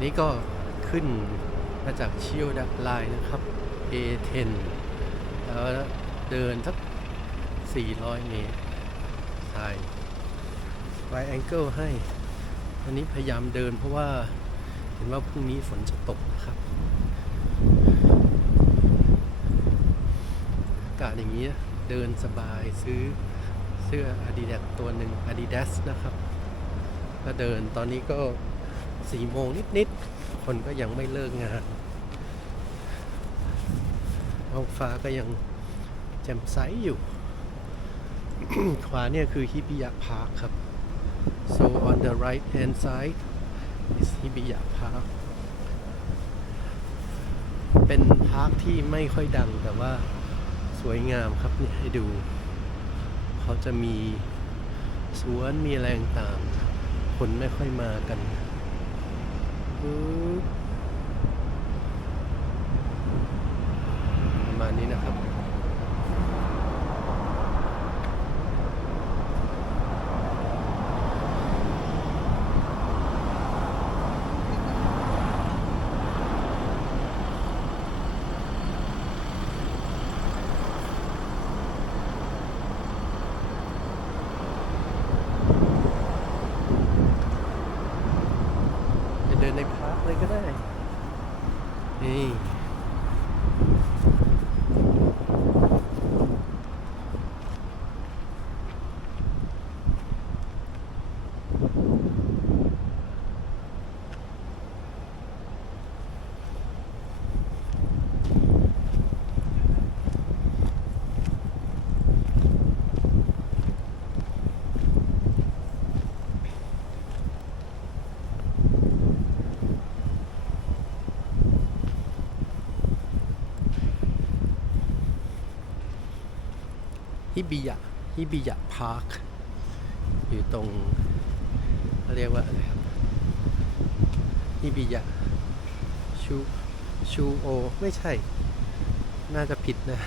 นนี้ก็ขึ้นมาจากเชิโอดะไลน์นะครับ A10 แล้วเดินสัก 400 เมตรถ่ายไวแองเกิลให้ วันนี้พยายามเดินเพราะว่าเห็นว่าพรุ่งนี้ฝนจะตกนะครับ อากาศอย่างนี้เดินสบายซื้อเสื้อ Adidas ตัวหนึ่ง Adidas นะครับ ก็เดินตอนนี้ก็ สี่โมงนิดๆ คนก็ยังไม่เลิกงานท้องฟ้าก็ยังแจ่มใสอยู่ ขวาเนี่ยคือฮิบิยะพาร์คครับ so on the right hand side is ฮิบิยะพาร์คเป็นพาร์คที่ไม่ค่อยดังแต่ว่าสวยงามครับเนี่ยให้ดู เขาจะมีสวนมีแรงต่าง คนไม่ค่อยมากัน ปึ๊บประมาณนี้นะครับ ไป เดินในพาร์คเลยก็ได้นี่ ฮิบิยะฮิบิยะพาร์คอยู่ตรงเขาเรียกว่าอะไรครับฮิบิยะชูชูโอ ไม่ใช่ น่าจะผิดนะ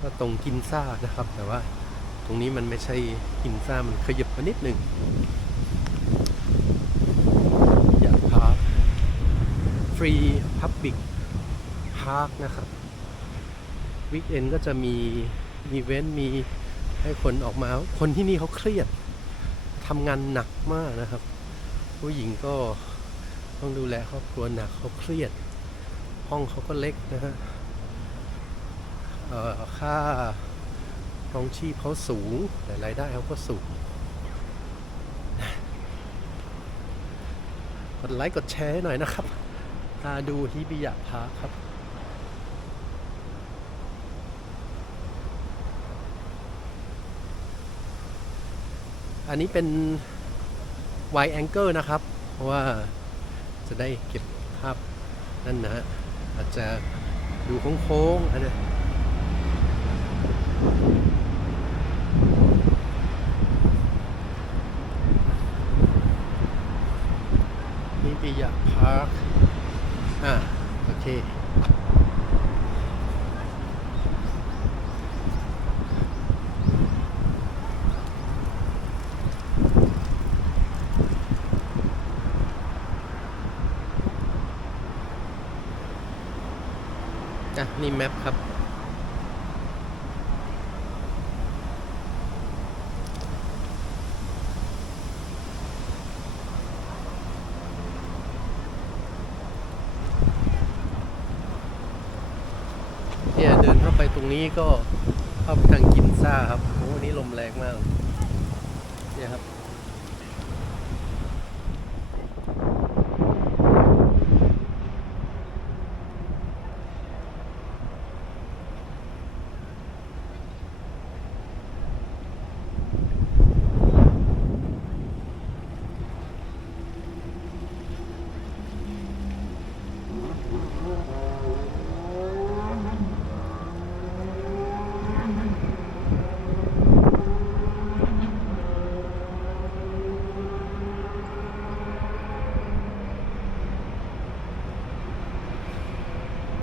ก็ตรงกินซ่านะครับ แต่ว่าตรงนี้มันไม่ใช่กินซ่ามันขยับมานิดหนึ่งอยากพาร์คฟรีพับบิกพาร์คนะครับ วิกเอนก็จะมีอีเวนต์มีให้คนออกมา คนที่นี่เขาเครียดทำงานหนักมากนะครับ ผู้หญิงก็ต้องดูแลครอบครัวหนักเขาเครียด ห้องเขาก็เล็กนะฮะค่าครองชีพเขาสูงแต่รายได้เขาก็สูงกดไลค์กดแชร์ให้หน่อยนะครับ ดูฮิบิยะพาครับ อันนี้เป็น wide angle นะครับ เพราะว่าจะได้เก็บภาพนั่นนะฮะอาจจะดูโค้งๆอันนี้นี่ปิยะพาร์ค อ่า โอเค อะนี่แมปครับ เนี่ยเดินเข้าไปตรงนี้ก็เข้าไปทางกินซ่าครับโอ้วันนี้ลมแรงมาก